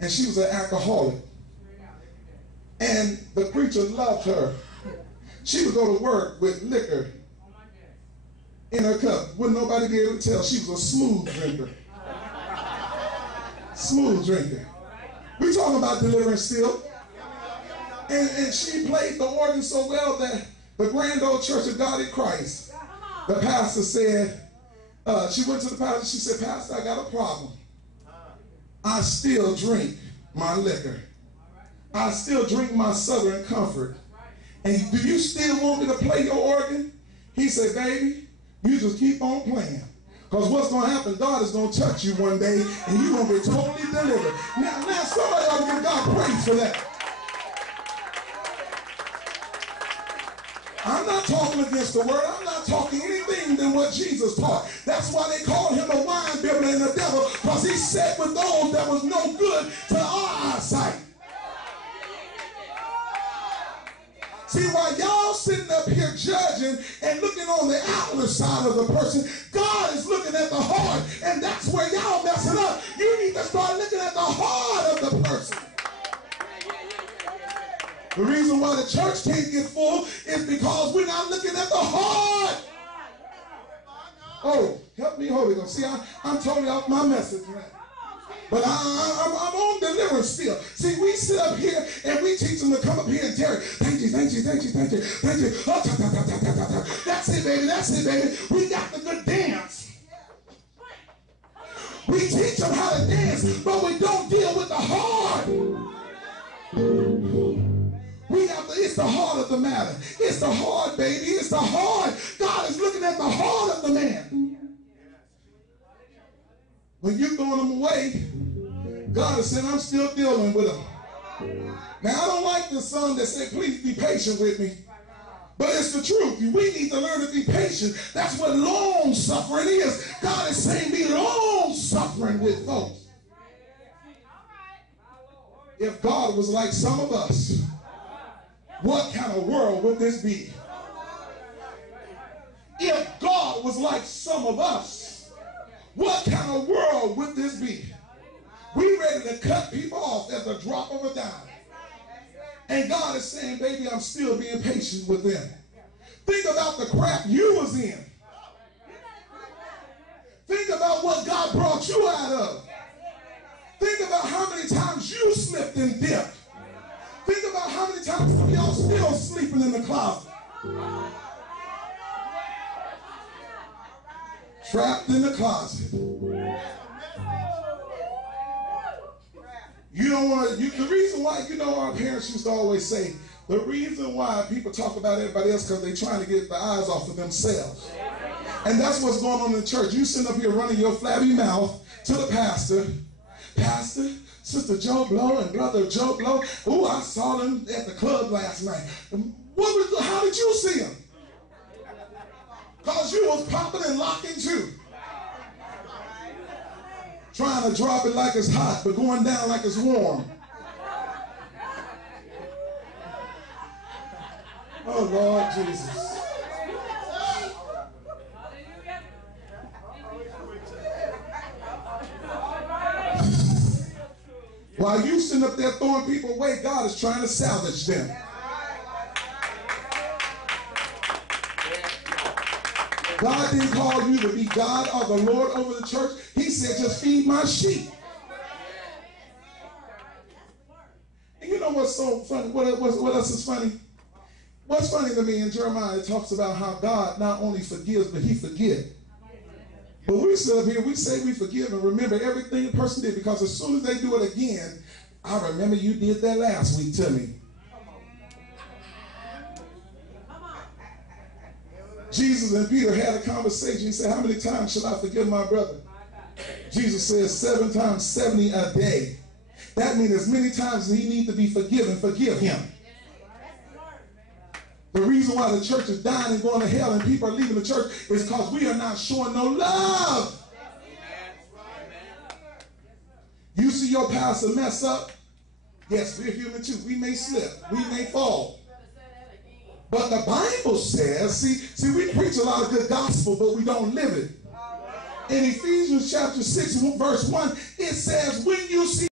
and she was an alcoholic. And the preacher loved her. She would go to work with liquor in her cup. Wouldn't nobody be able to tell she was a smooth drinker. Smooth drinker. We talking about deliverance still. And she played the organ so well that the Grand Old Church of God in Christ, the pastor said, she went to the pastor, she said, Pastor, I got a problem. I still drink my liquor. I still drink my Southern Comfort. And do you still want me to play your organ? He said, baby, you just keep on playing. Because what's going to happen, God is going to touch you one day and you're going to be totally delivered. Now somebody ought to give God praise for that. I'm not talking against the word. I'm not talking anything than what Jesus taught. That's why they called him a wine bibber and the devil, because he sat with those that was no good to our eyesight. See, while y'all sitting up here judging and looking on the outward side of the person, God is looking at the heart, and that's where y'all messing up. You need to start looking at the heart of the person. The reason why the church can't get full is because we're not looking at the heart. Oh, help me, Holy Ghost. See, I'm totally off my message now. But I'm on deliverance still. See, we sit up here and we teach them to come up here and tell you, thank you, thank you, thank you, thank you, thank you. Oh, ta, ta, ta, ta, ta, ta, ta. That's it, baby, that's it, baby. We got the good dance. We teach them how to dance, but we don't deal with the heart. It's the heart of the matter. It's the heart, baby. It's the heart. God is looking at the heart of the man. When you're throwing them away, God is saying, I'm still dealing with them. Now, I don't like the song that said, please be patient with me. But it's the truth. We need to learn to be patient. That's what long suffering is. God is saying, be long suffering with folks. If God was like some of us, what kind of world would this be? If God was like some of us, what kind of world would this be? We ready to cut people off at the drop of a dime. And God is saying, baby, I'm still being patient with them. Think about the crap you was in. Think about what God brought you out of. Think about how many times you slipped and dipped. Think about how many times some of y'all still sleeping in the closet. Trapped in the closet. You don't want to, the reason why, our parents used to always say, the reason why people talk about everybody else because they're trying to get the eyes off of themselves. And that's what's going on in the church. You sitting up here running your flabby mouth to the pastor. Pastor, Sister Joe Blow and Brother Joe Blow. Oh, I saw them at the club last night. How did you see them? Because you was popping and locking too. Trying to drop it like it's hot, but going down like it's warm. Oh, Lord Jesus. While you sitting up there throwing people away, God is trying to salvage them. God didn't call you to be God or the Lord over the church. He said, just feed my sheep. And you know what's so funny? What else is funny? What's funny to me in Jeremiah, it talks about how God not only forgives, but he forgives. But we sit up here, we say we forgive and remember everything the person did, because as soon as they do it again, I remember you did that last week to me. Jesus and Peter had a conversation. He said, how many times should I forgive my brother? Jesus says 7 times 70 a day. That means as many times as he needs to be forgiven, forgive him. The reason why the church is dying and going to hell and people are leaving the church is because we are not showing no love. You see your pastor mess up? Yes, we're human too. We may slip. We may fall. But the Bible says, see, we preach a lot of good gospel, but we don't live it. In Ephesians chapter 6, verse 1, it says, when you see